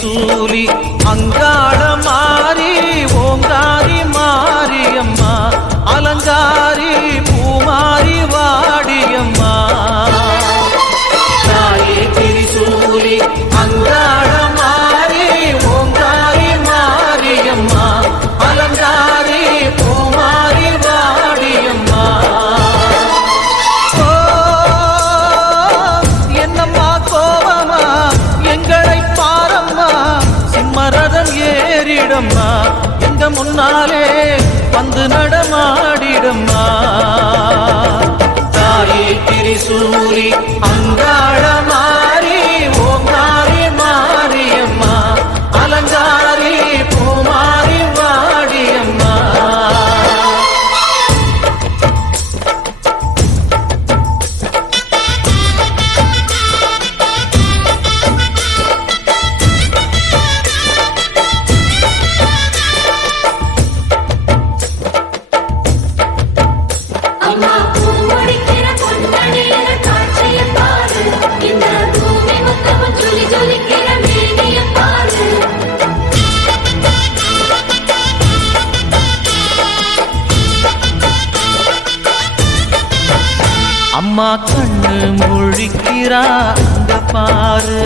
திரிசூலி அங்காள மாறி ஓங்காரி மாரியம்மா அலங்காரி பூமாரி வாடியம்மா தாயே திரிசூலி அங்காள மாறி ஓங்காரி மாரியம்மா அலங்காரி பூமாரி வாடியம்மா என்னம்மா கோபமா எங்களை பாரம்மா சிம்மரதம் ஏறிடம்மா எங்க முன்னாலே வந்து நடமாடிடம்மா தாயே திரிசூலி அங்காள மாறி ஓங்காரி மாரியம்மா அலங்காரி பூமாரி வாடியம்மா அம்மா கண்ணு முழிக்கிறா அங்க பாரு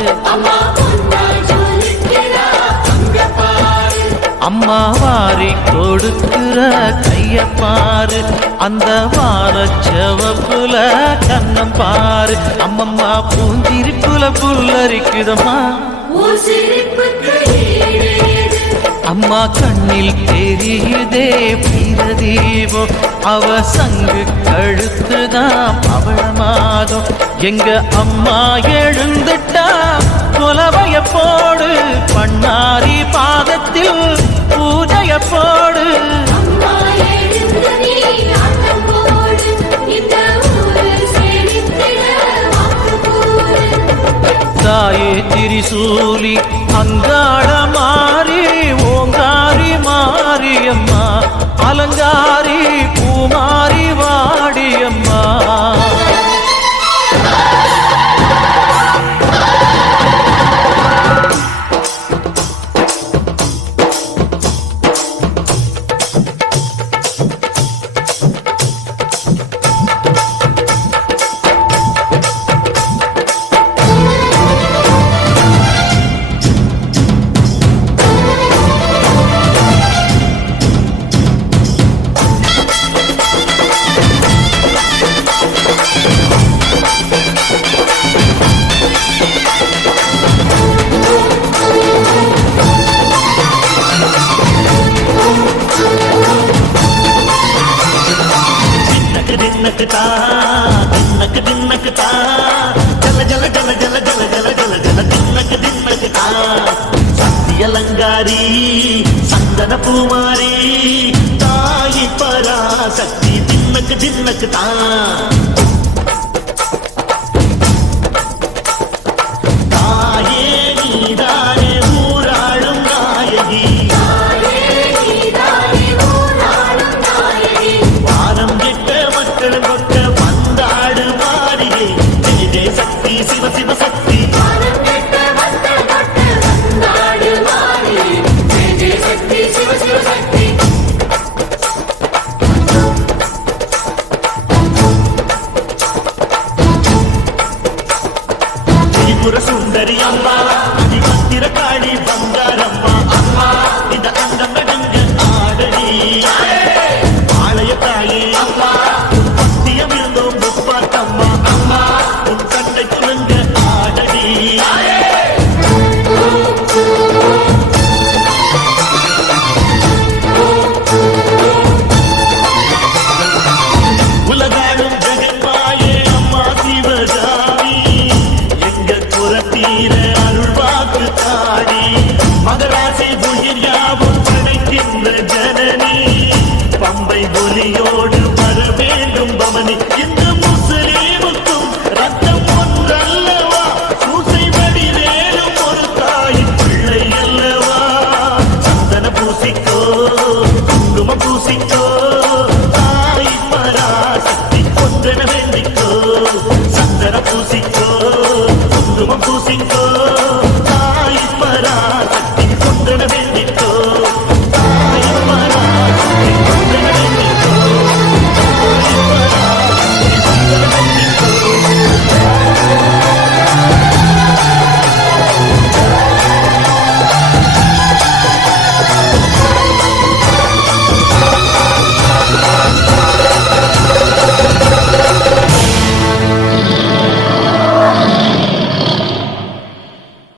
அம்மா வாரி கொடுக்கிற கைய பாரு அந்த வாரச்சவப்புல கண்ணம் பாரு அம்மம்மா பூந்திரிப்புல புல்லரிக்குதம்மா அம்மா கண்ணில் தெரியுதே பிரதீபம் அவ சங்கு கழுத்துதான் பவளமாகும் எங்க அம்மா எழுந்துட்டா கொலவைய போடு பண்ணாரி பாதத்தில் பூஜைய போடு தாயே திரிசூலி அங்காள மாறி ஓங்காரி மாரியம்மா அலங்காரி பூமாரி வாடியம்மா அலங்காரி சந்தன பூமாரி தாயி பராசக்தி தின்னக்கு தின்னக்கு தாயே நீதானே ஊராளும் நாயகி வாரம் கெட்ட மக்கள் கொட்ட வந்தாடு மாறியே ஜெய சக்தி சிவ சிவ சக்தி சுந்தரி அம்மா அதிபத்திர காளி பங்காரம்மா அம்மா இந்த அந்தம்